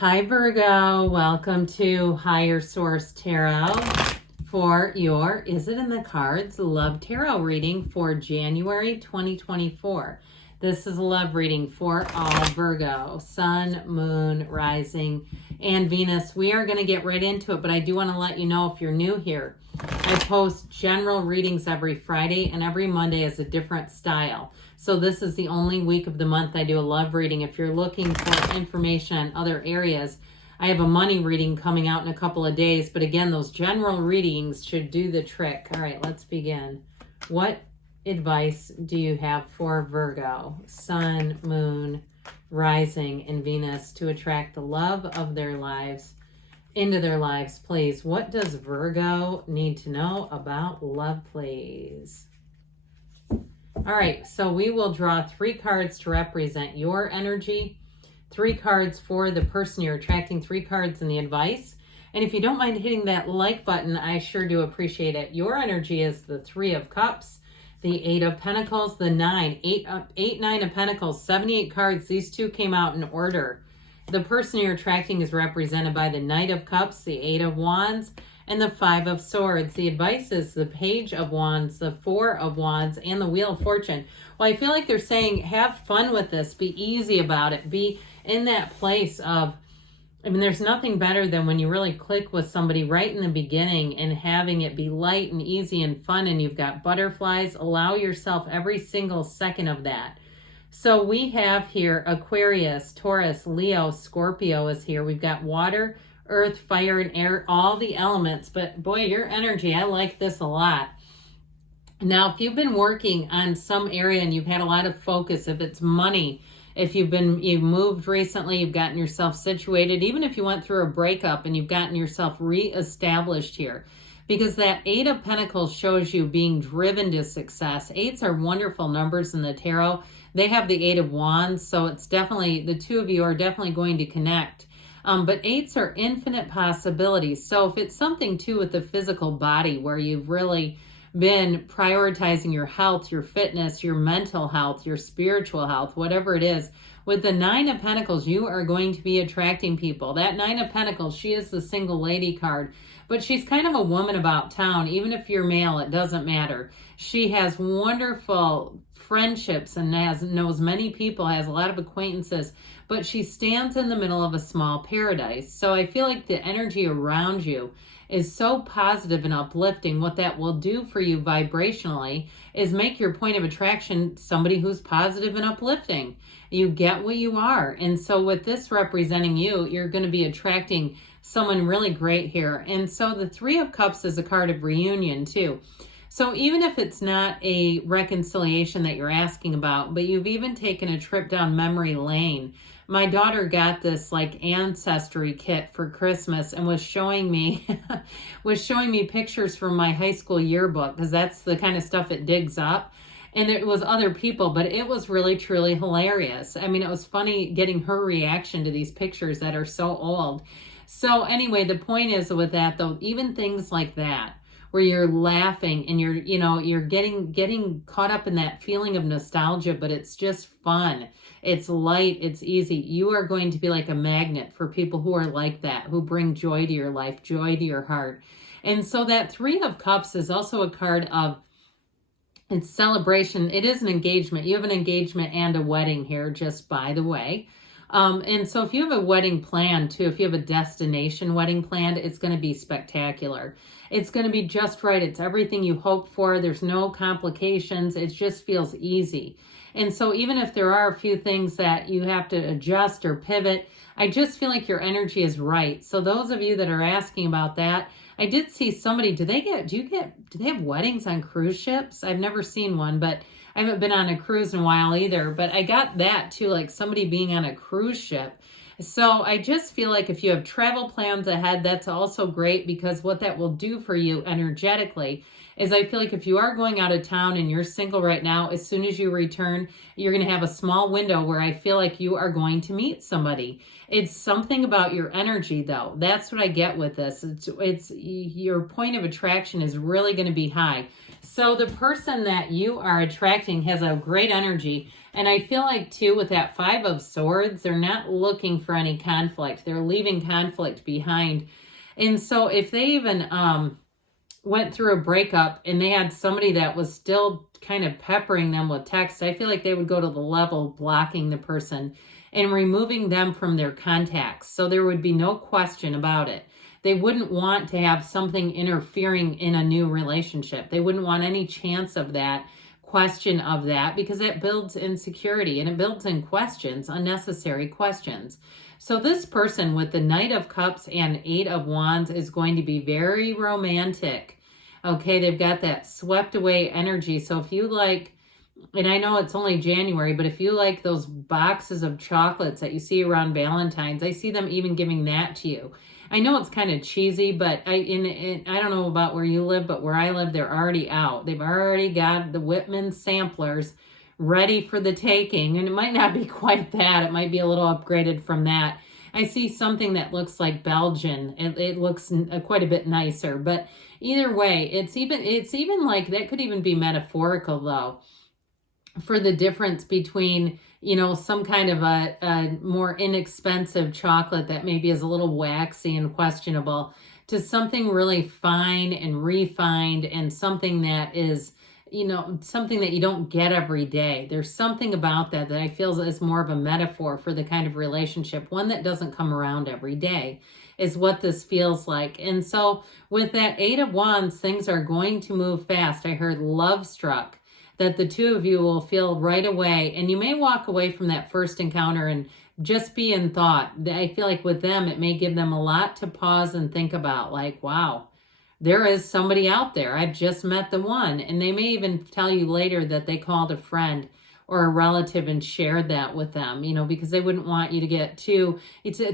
Hi Virgo, welcome to Higher Source Tarot for your Is It in the Cards Love Tarot reading for January 2024. This is a love reading for all Virgo, Sun, Moon, Rising, and Venus. We are going to get right into it, but I do want to let you know if you're new here, I post general readings every Friday and every Monday is a different style. So this is the only week of the month I do a love reading. If you're looking for information on other areas, I have a money reading coming out in a couple of days. But again, those general readings should do the trick. All right, let's begin. What advice do you have for Virgo, Sun, Moon, Rising, and Venus to attract the love of their lives into their lives, please? What does Virgo need to know about love, please? All right, so we will draw 3 cards to represent your energy, 3 cards for the person you're attracting, 3 cards in the advice. And if you don't mind hitting that like button, I sure do appreciate it. Your energy is the 3 of Cups, the 8 of Pentacles, the 9, 9 of Pentacles, 78 cards. These 2 came out in order. The person you're attracting is represented by the Knight of Cups, the 8 of Wands, and the 5 of Swords. The advice is the Page of Wands, the 4 of Wands, and the Wheel of Fortune. Well, I feel like they're saying have fun with this. Be easy about it. Be in that place of, I mean, there's nothing better than when you really click with somebody right in the beginning and having it be light and easy and fun, and you've got butterflies. Allow yourself every single second of that. So we have here Aquarius, Taurus, Leo, Scorpio is here. We've got water, earth, fire, and air, all the elements. But boy, your energy, I like this a lot. Now, if you've been working on some area and you've had a lot of focus, if it's money, if you've moved recently, you've gotten yourself situated, even if you went through a breakup and you've gotten yourself reestablished here, because that 8 of Pentacles shows you being driven to success. 8s are wonderful numbers in the tarot. They have the 8 of Wands, so it's definitely, the 2 of you are definitely going to connect. But 8s are infinite possibilities. So if it's something too with the physical body where you've really been prioritizing your health, your fitness, your mental health, your spiritual health, whatever it is, with the 9 of Pentacles, you are going to be attracting people. That 9 of Pentacles, she is the single lady card, but she's kind of a woman about town. Even if you're male, it doesn't matter. She has wonderful friendships and knows many people, has a lot of acquaintances, but she stands in the middle of a small paradise. So I feel like the energy around you is so positive and uplifting. What that will do for you vibrationally is make your point of attraction somebody who's positive and uplifting. You get what you are. And so with this representing you, you're going to be attracting someone really great here. And so the 3 of Cups is a card of reunion too. So even if it's not a reconciliation that you're asking about, but you've even taken a trip down memory lane. My daughter got this like ancestry kit for Christmas and was showing me pictures from my high school yearbook, because that's the kind of stuff it digs up. And it was other people, but it was really, truly hilarious. I mean, it was funny getting her reaction to these pictures that are so old. So anyway, the point is with that though, even things like that, where you're laughing and you're getting caught up in that feeling of nostalgia, but it's just fun. It's light, it's easy. You are going to be like a magnet for people who are like that, who bring joy to your life, joy to your heart. And so that 3 of Cups is also a card of, it's celebration. It is an engagement. You have an engagement and a wedding here, just by the way. And so if you have a wedding planned too, if you have a destination wedding planned, it's going to be spectacular. It's going to be just right. It's everything you hope for. There's no complications. It just feels easy. And so even if there are a few things that you have to adjust or pivot, I just feel like your energy is right. So those of you that are asking about that, I did see somebody, do they have weddings on cruise ships? I've never seen one, but I haven't been on a cruise in a while either, but I got that too, like somebody being on a cruise ship. So I just feel like if you have travel plans ahead, that's also great, because what that will do for you energetically is I feel like if you are going out of town and you're single right now, as soon as you return, you're going to have a small window where I feel like you are going to meet somebody. It's something about your energy, though. That's what I get with this. It's your point of attraction is really going to be high. So the person that you are attracting has a great energy. And I feel like, too, with that Five of Swords, they're not looking for any conflict. They're leaving conflict behind. And so if they even went through a breakup and they had somebody that was still kind of peppering them with texts, I feel like they would go to the level of blocking the person and removing them from their contacts. So there would be no question about it. They wouldn't want to have something interfering in a new relationship. They wouldn't want any chance of that, question of that, because it builds insecurity and it builds in questions, unnecessary questions. So this person with the Knight of Cups and Eight of Wands is going to be very romantic. Okay, they've got that swept away energy. So if you like, and I know it's only January, but if you like those boxes of chocolates that you see around Valentine's, I see them even giving that to you. I know it's kind of cheesy, but I don't know about where you live, but where I live, they're already out. They've already got the Whitman samplers ready for the taking, and it might not be quite that. It might be a little upgraded from that. I see something that looks like Belgian. It looks quite a bit nicer, but either way, it's even like that could even be metaphorical, though, for the difference between, some kind of a more inexpensive chocolate that maybe is a little waxy and questionable to something really fine and refined and something that is, something that you don't get every day. There's something about that I feel is more of a metaphor for the kind of relationship, one that doesn't come around every day, is what this feels like. And so with that Eight of Wands, things are going to move fast. I heard love struck, that the two of you will feel right away. And you may walk away from that first encounter and just be in thought. I feel like with them, it may give them a lot to pause and think about, like, wow, there is somebody out there. I've just met the one. And they may even tell you later that they called a friend or a relative and shared that with them, because they wouldn't want you to get too,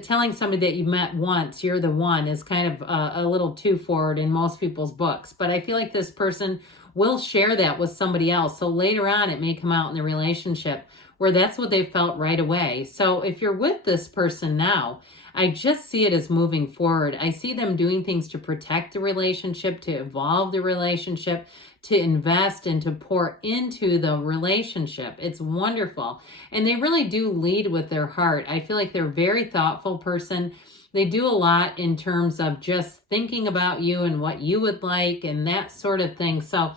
telling somebody that you met once, you're the one, is kind of a little too forward in most people's books. But I feel like this person will share that with somebody else. So later on, it may come out in the relationship where that's what they felt right away. So if you're with this person now, I just see it as moving forward. I see them doing things to protect the relationship, to evolve the relationship, to invest and to pour into the relationship. It's wonderful. And they really do lead with their heart. I feel like they're a very thoughtful person. They do a lot in terms of just thinking about you and what you would like and that sort of thing. So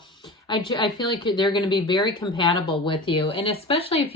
I feel like they're going to be very compatible with you. And especially if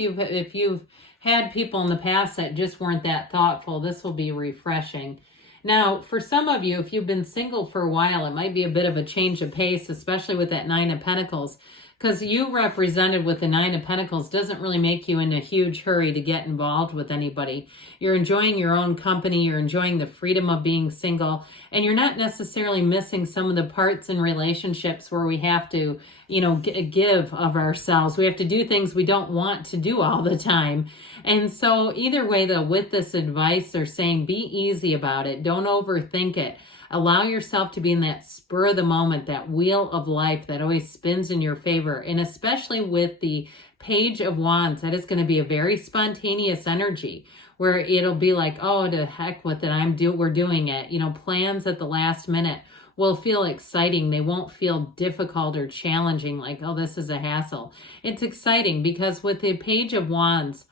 you've had people in the past that just weren't that thoughtful, this will be refreshing. Now, for some of you, if you've been single for a while, it might be a bit of a change of pace, especially with that Nine of Pentacles, because you represented with the Nine of Pentacles doesn't really make you in a huge hurry to get involved with anybody. You're enjoying your own company. You're enjoying the freedom of being single. And you're not necessarily missing some of the parts in relationships where we have to, give of ourselves. We have to do things we don't want to do all the time. And so either way, though, with this advice, they're saying be easy about it. Don't overthink it. Allow yourself to be in that spur of the moment, that wheel of life that always spins in your favor. And especially with the Page of Wands, that is going to be a very spontaneous energy where it'll be like, oh, to heck with it, we're doing it. Plans at the last minute will feel exciting. They won't feel difficult or challenging, like, oh, this is a hassle. It's exciting because with the Page of Wands,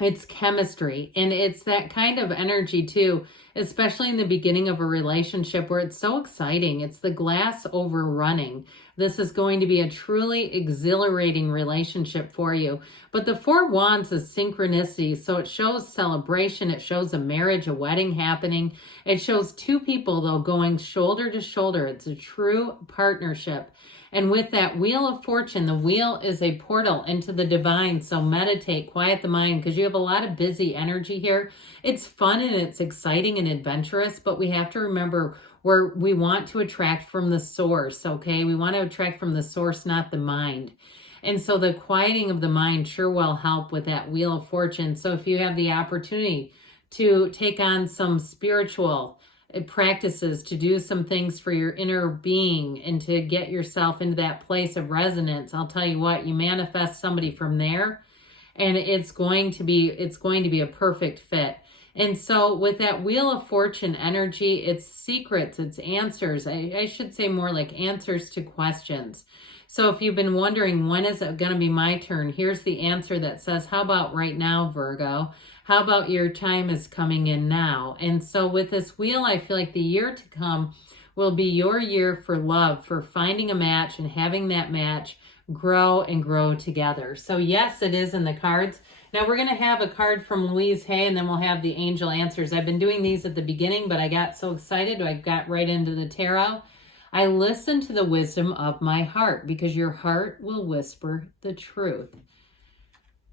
it's chemistry, and it's that kind of energy too, especially in the beginning of a relationship where it's so exciting. It's the glass overrunning. This is going to be a truly exhilarating relationship for you. But the Four of Wands is synchronicity, so it shows celebration. It shows a marriage, a wedding happening. It shows two people, though, going shoulder to shoulder. It's a true partnership. And with that Wheel of Fortune, the wheel is a portal into the divine. So meditate, quiet the mind, because you have a lot of busy energy here. It's fun and it's exciting and adventurous, but we have to remember where we want to attract from the source, okay? We want to attract from the source, not the mind. And so the quieting of the mind sure will help with that Wheel of Fortune. So if you have the opportunity to take on some spiritual practices to do some things for your inner being and to get yourself into that place of resonance, I'll tell you what, you manifest somebody from there, and it's going to be a perfect fit. And so with that Wheel of Fortune energy, it's secrets, it's answers. I should say more like answers to questions. So if you've been wondering, when is it going to be my turn? Here's the answer that says, how about right now, Virgo? How about your time is coming in now? And so with this wheel, I feel like the year to come will be your year for love, for finding a match and having that match grow and grow together. So yes, it is in the cards. Now we're going to have a card from Louise Hay, and then we'll have the angel answers. I've been doing these at the beginning, but I got so excited, I got right into the tarot. I listen to the wisdom of my heart, because your heart will whisper the truth.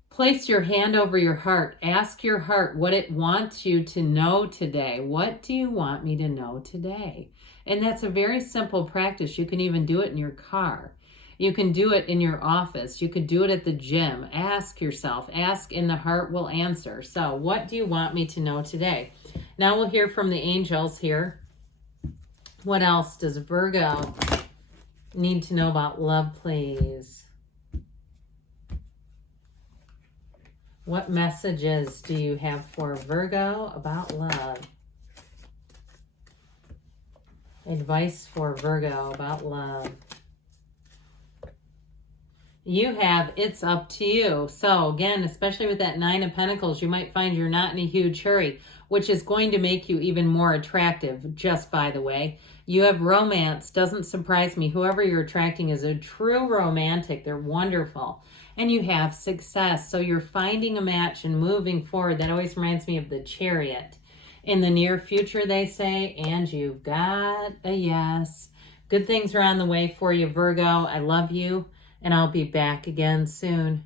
Place your hand over your heart. Ask your heart what it wants you to know today. What do you want me to know today? And that's a very simple practice. You can even do it in your car. You can do it in your office. You could do it at the gym. Ask yourself. Ask and the heart will answer. So what do you want me to know today? Now we'll hear from the angels here. What else does Virgo need to know about love, please? What messages do you have for Virgo about love? Advice for Virgo about love. You have, it's up to you. So again, especially with that Nine of Pentacles, you might find you're not in a huge hurry, which is going to make you even more attractive, just by the way. You have romance, doesn't surprise me. Whoever you're attracting is a true romantic. They're wonderful. And you have success. So you're finding a match and moving forward. That always reminds me of the Chariot. In the near future, they say, and you've got a yes. Good things are on the way for you, Virgo. I love you, and I'll be back again soon.